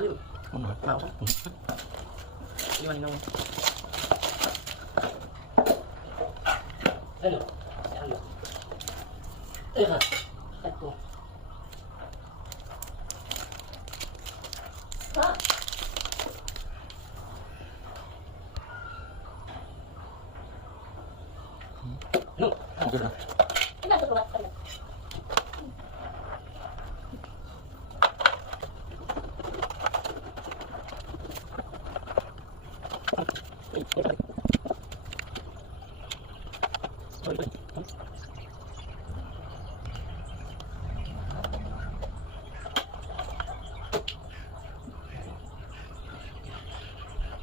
Uli. Mau. Iwan nang. Ano? Ano? Teka. Ito. Ha? No. Oke na. Ina to ba? Thank you.